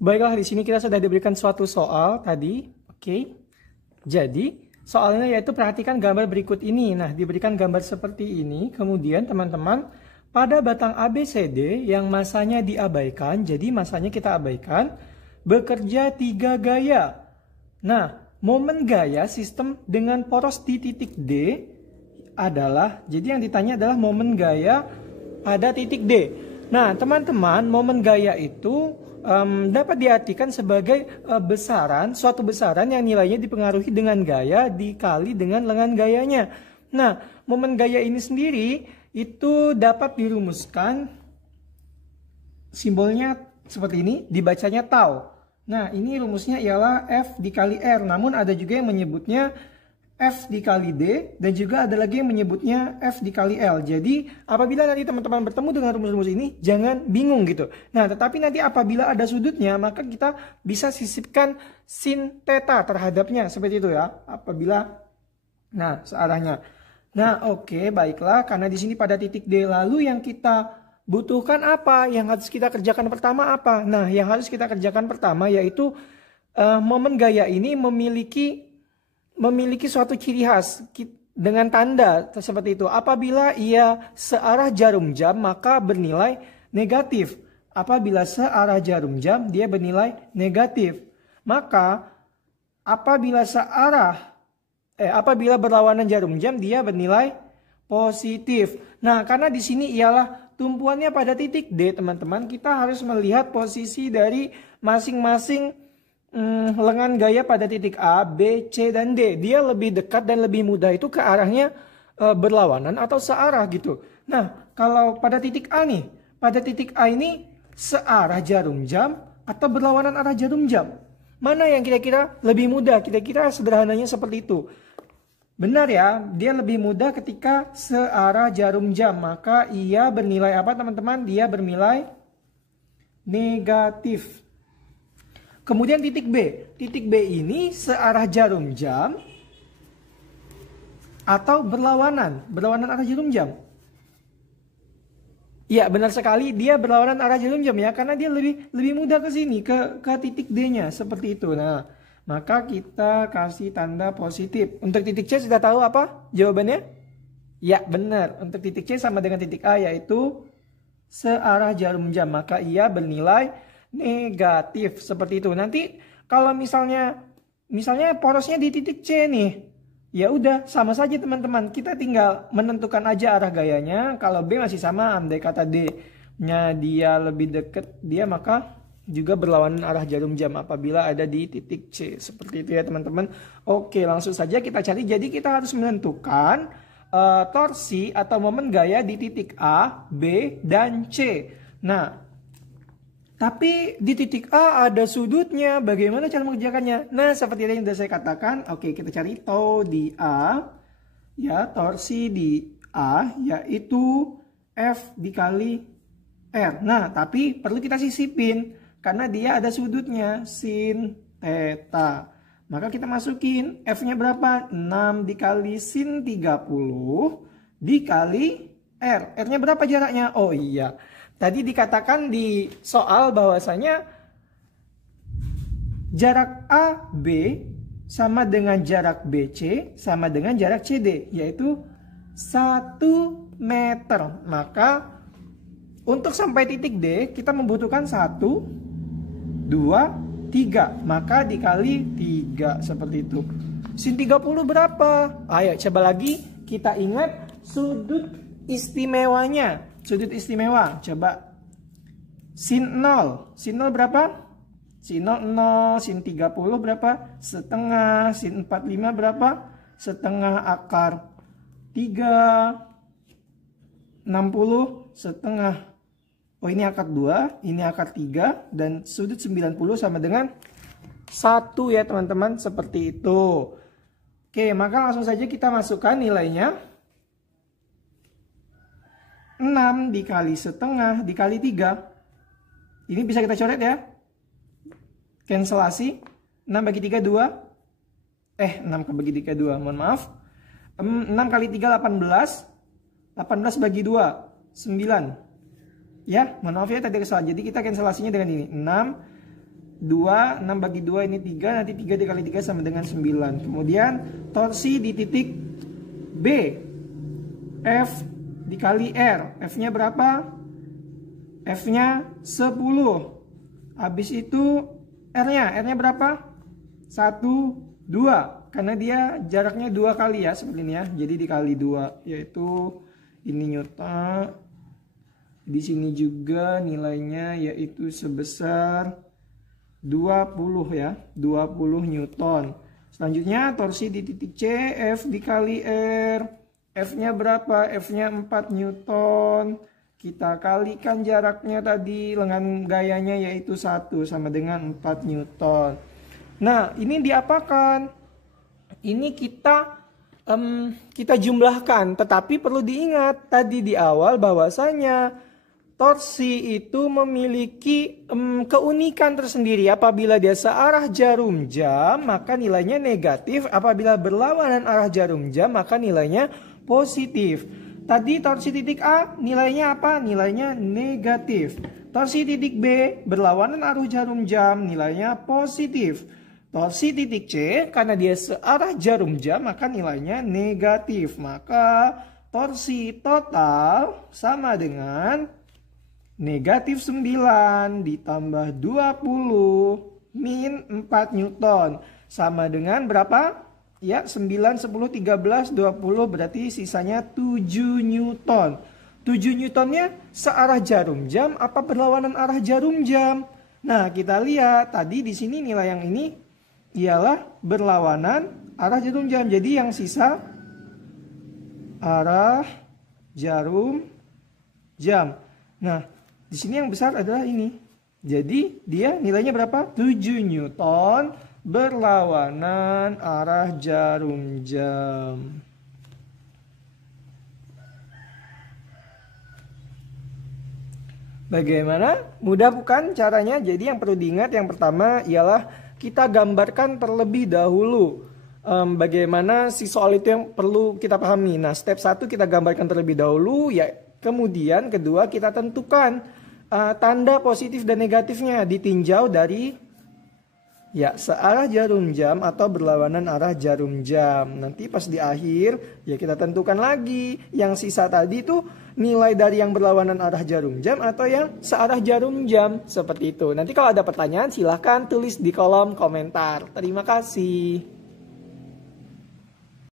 Baiklah, di sini kita sudah diberikan suatu soal tadi. Oke. Jadi, soalnya yaitu perhatikan gambar berikut ini. Nah, diberikan gambar seperti ini. Kemudian, teman-teman, pada batang ABCD yang masanya diabaikan, jadi masanya kita abaikan, bekerja 3 gaya. Nah, momen gaya sistem dengan poros di titik D adalah, jadi yang ditanya adalah momen gaya pada titik D. Nah, teman-teman, momen gaya itu dapat diartikan sebagai suatu besaran yang nilainya dipengaruhi dengan gaya dikali dengan lengan gayanya. Nah, momen gaya ini sendiri itu dapat dirumuskan, simbolnya seperti ini, dibacanya tau. Nah, ini rumusnya ialah F dikali R, namun ada juga yang menyebutnya F dikali D, dan juga ada lagi yang menyebutnya F dikali L. Jadi, apabila nanti teman-teman bertemu dengan rumus-rumus ini, jangan bingung gitu. Nah, tetapi nanti apabila ada sudutnya, maka kita bisa sisipkan sin theta terhadapnya, seperti itu ya. Apabila, nah, searahnya. Nah, oke, baiklah. Karena di sini pada titik D, lalu yang kita butuhkan apa? Yang harus kita kerjakan pertama apa? Nah, yang harus kita kerjakan pertama yaitu momen gaya ini memiliki suatu ciri khas dengan tanda seperti itu. Apabila ia searah jarum jam, maka bernilai negatif. Apabila searah jarum jam, dia bernilai negatif. Maka apabila berlawanan jarum jam, dia bernilai positif. Nah, karena di sini ialah tumpuannya pada titik D, teman-teman, kita harus melihat posisi dari masing-masing lengan gaya pada titik A, B, C, dan D. Dia lebih dekat dan lebih mudah itu ke arahnya berlawanan atau searah gitu. Nah, kalau pada titik A nih, pada titik A ini searah jarum jam atau berlawanan arah jarum jam. Mana yang kira-kira lebih mudah? Kira-kira sederhananya seperti itu. Benar ya, dia lebih mudah ketika searah jarum jam. Maka ia bernilai apa teman-teman? Dia bernilai negatif. Kemudian titik B. Titik B ini searah jarum jam atau berlawanan arah jarum jam. Ya, benar sekali, dia berlawanan arah jarum jam ya, karena dia lebih mudah ke sini, ke titik D-nya seperti itu. Nah, maka kita kasih tanda positif. Untuk titik C sudah tahu apa jawabannya? Ya, benar. Untuk titik C sama dengan titik A, yaitu searah jarum jam. Maka ia bernilai negatif seperti itu. Nanti kalau misalnya porosnya di titik C nih, ya udah sama saja teman-teman. Kita tinggal menentukan aja arah gayanya. Kalau B masih sama, andai kata D-nya dia lebih dekat dia, maka juga berlawanan arah jarum jam apabila ada di titik C. Seperti itu ya teman-teman. Oke, langsung saja kita cari. Jadi kita harus menentukan torsi atau momen gaya di titik A, B, dan C. Nah, tapi di titik A ada sudutnya, bagaimana cara mengerjakannya? Nah, seperti yang sudah saya katakan, oke, kita cari tau di A, ya, torsi di A, yaitu F dikali R. Nah, tapi perlu kita sisipin, karena dia ada sudutnya, sin theta. Maka kita masukin, F-nya berapa? 6 dikali sin 30 dikali R. R-nya berapa jaraknya? Oh iya. Tadi dikatakan di soal bahwasanya jarak AB sama dengan jarak BC sama dengan jarak CD, yaitu 1 meter. Maka untuk sampai titik D kita membutuhkan 1, 2, 3. Maka dikali 3 seperti itu. Sin 30 berapa? Ayo coba lagi kita ingat sudut istimewanya. Sudut istimewa, coba sin 0. Sin 0 berapa? Sin 0, 0. Sin 30 berapa? Setengah. Sin 45 berapa? Setengah akar 3. 60 setengah. Oh, ini akar 2, ini akar 3. Dan sudut 90 sama dengan 1 ya teman-teman. Seperti itu. Oke, maka langsung saja kita masukkan nilainya. 6 dikali setengah dikali 3. Ini bisa kita coret ya. Cancelasi. 6 bagi 3, 2. 6 bagi 3, 2. Mohon maaf. 6 kali 3, 18. 18 bagi 2, 9. Ya, mohon maaf ya tadi kesalahan. Jadi kita cancelasinya dengan ini. 6 2, 6 bagi 2 ini 3, nanti 3 dikali 3 sama dengan 9. Kemudian torsi di titik B, F dikali R. F-nya berapa? F-nya 10. Habis itu R-nya berapa? 1, 2. Karena dia jaraknya 2 kali ya, seperti ini ya. Jadi dikali 2, yaitu ini Newton. Di sini juga nilainya yaitu sebesar 20 ya, 20 Newton. Selanjutnya torsi di titik C, F dikali R. F-nya berapa? F-nya 4 Newton. Kita kalikan jaraknya tadi dengan gayanya yaitu 1 sama dengan 4 Newton. Nah, ini diapakan? Ini kita jumlahkan, tetapi perlu diingat tadi di awal bahwasanya torsi itu memiliki keunikan tersendiri. Apabila dia searah jarum jam, maka nilainya negatif. Apabila berlawanan arah jarum jam, maka nilainya positif. Tadi torsi titik A, nilainya apa? Nilainya negatif. Torsi titik B, berlawanan arah jarum jam, nilainya positif. Torsi titik C, karena dia searah jarum jam, maka nilainya negatif. Maka torsi total sama dengan negatif 9 ditambah 20 min 4 Newton. Sama dengan berapa? Ya, 9, 10, 13, 20 berarti sisanya 7 Newton. 7 Newtonnya searah jarum jam apa berlawanan arah jarum jam? Nah, kita lihat tadi di sini nilai yang ini ialah berlawanan arah jarum jam. Jadi yang sisa arah jarum jam. Nah, di sini yang besar adalah ini. Jadi dia nilainya berapa? 7 Newton berlawanan arah jarum jam. Bagaimana? Mudah bukan caranya? Jadi yang perlu diingat yang pertama ialah kita gambarkan terlebih dahulu bagaimana si soal itu yang perlu kita pahami. Nah, step 1 kita gambarkan terlebih dahulu, ya. Kemudian kedua kita tentukan tanda positif dan negatifnya ditinjau dari ya searah jarum jam atau berlawanan arah jarum jam. Nanti pas di akhir ya kita tentukan lagi yang sisa tadi itu nilai dari yang berlawanan arah jarum jam atau yang searah jarum jam, seperti itu. Nanti kalau ada pertanyaan silahkan tulis di kolom komentar. Terima kasih.